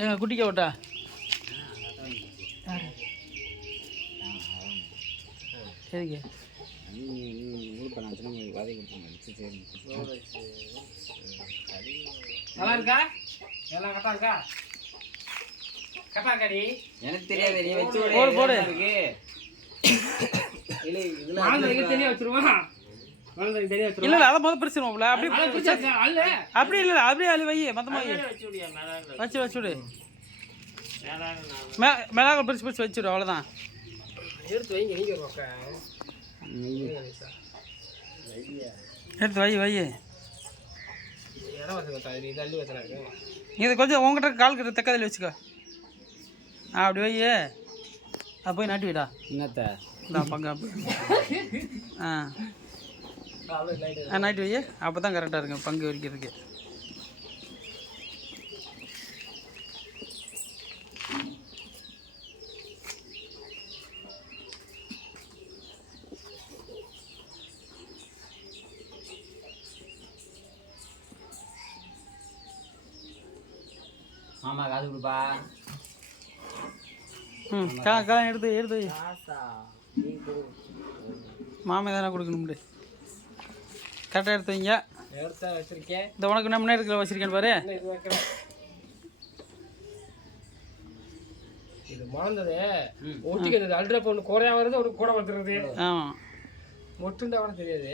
ஏங்க குட்டிக்க விட்டா சரிங்க நல்லா இருக்கா? எல்லாம் கரெக்டா இருக்கா? கரெக்டா இருக்காடி? எனக்கு தெரியாது, நீ வச்சு போடு போடு. மாந்தருக்கு தெரிய வச்சிருவான். மாந்தருக்கு தெரிய வச்சிருவான். இல்ல அதை முதல்ல பிரிச்சிருவோம்ல. அப்படியே அல்ல அப்படி இல்ல அப்படியே அள்ளி வை மொத்தமா வை. வச்சு விடு. மிளகாய் பிரிச்சு வச்சுடு அவ்வளோதான். எடுத்து வைங்க நீங்க எடுத்து வை. இடம் வச்சுக்கா இது அள்ளி வச்சுனாக்கு. இது கொஞ்சம் உங்ககிட்ட கால் கிட்ட தக்காளி வச்சுக்கோ. அப்படி வை. அது போய் நாட்டி விடா. என்னத்த பங்கு நைட்டு வை. அப்போ தான் கரெக்டாக இருக்கும் பங்கு வரைக்கிறதுக்கு. மாமா காசு கொடுப்பா. காலம் எடுத்து வை. மாமே தானே கொடுக்கணும். கரெக்டாக எடுத்து வைங்க. எடுத்தா வச்சிருக்கேன். இந்த உனக்கு என்ன முன்னாடி இருக்கிற வச்சிருக்கேன்னு பாரு. இது மாந்தது ஒட்டிக்கிறது அல்ட்ரா பொண்ணு குறையா வருது ஒரு கூட வந்துடுறது. ஆமாம் மொட்டுண்டா கூட தெரியாது.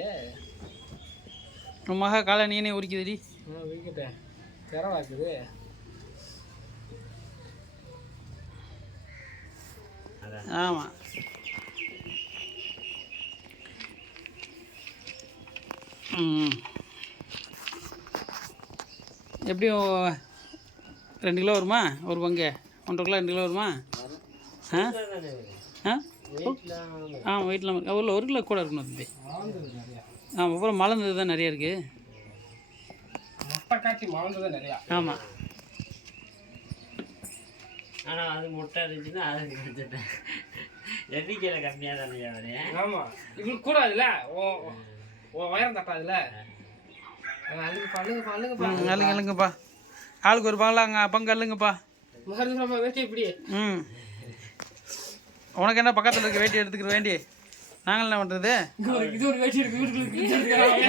உன் மகா காலை நீனே உரிக்குதுடி. உரிக்கிட்டேன் திறவாக்குது. ஆமாம் எப்படியும் 2 கிலோ வருமா? ஒரு பங்கு 1.5 கிலோ 2 கிலோ வருமா? வெயிட்லாம் ஒரு 1 கிலோ கூட இருக்கணும் தம்பி. அப்புறம் மலர்ந்தது தான் நிறைய இருக்குது. ஆமாம் ஆனால் அது முட்டை இருந்துச்சுன்னா அது கிடைச்சிட்டேன். எண்ணிக்கையில் கம்மியாக தானே அவரு. ஆமாம் இவங்களுக்கு கூட அதில் உயரம் தட்டாதுல. அள்ளுங்கப்பா. ஆளுக்கு ஒரு பங்கு அள்ளுங்கப்பா. வேட்டி இப்படி. உனக்கு என்ன பக்கத்தில் இருக்க வேட்டி எடுத்துக்கிற வேண்டி நாங்கள் என்ன பண்ணுறது? இது ஒரு வேட்டி இருக்கு.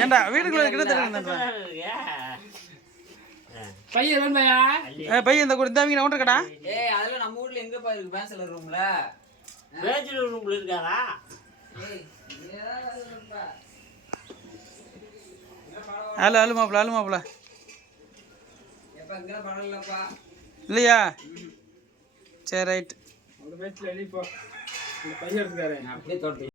ஏண்டா வீட்டுக்குள்ள கிட்ட தெரியுது பையன் பையன் இந்த கூட இந்த ஒன்று கடா. அதெல்லாம் நம்ம வீட்டில் எங்கேப்பா இருக்கு? பேச்சுலர் ரூம்ல. பேச்சுலர் ரூம்ல இருக்காரா? அழு மாப்பிள்ள இல்லையா? சரி ரைட். பையன் இருக்காரு அப்படியே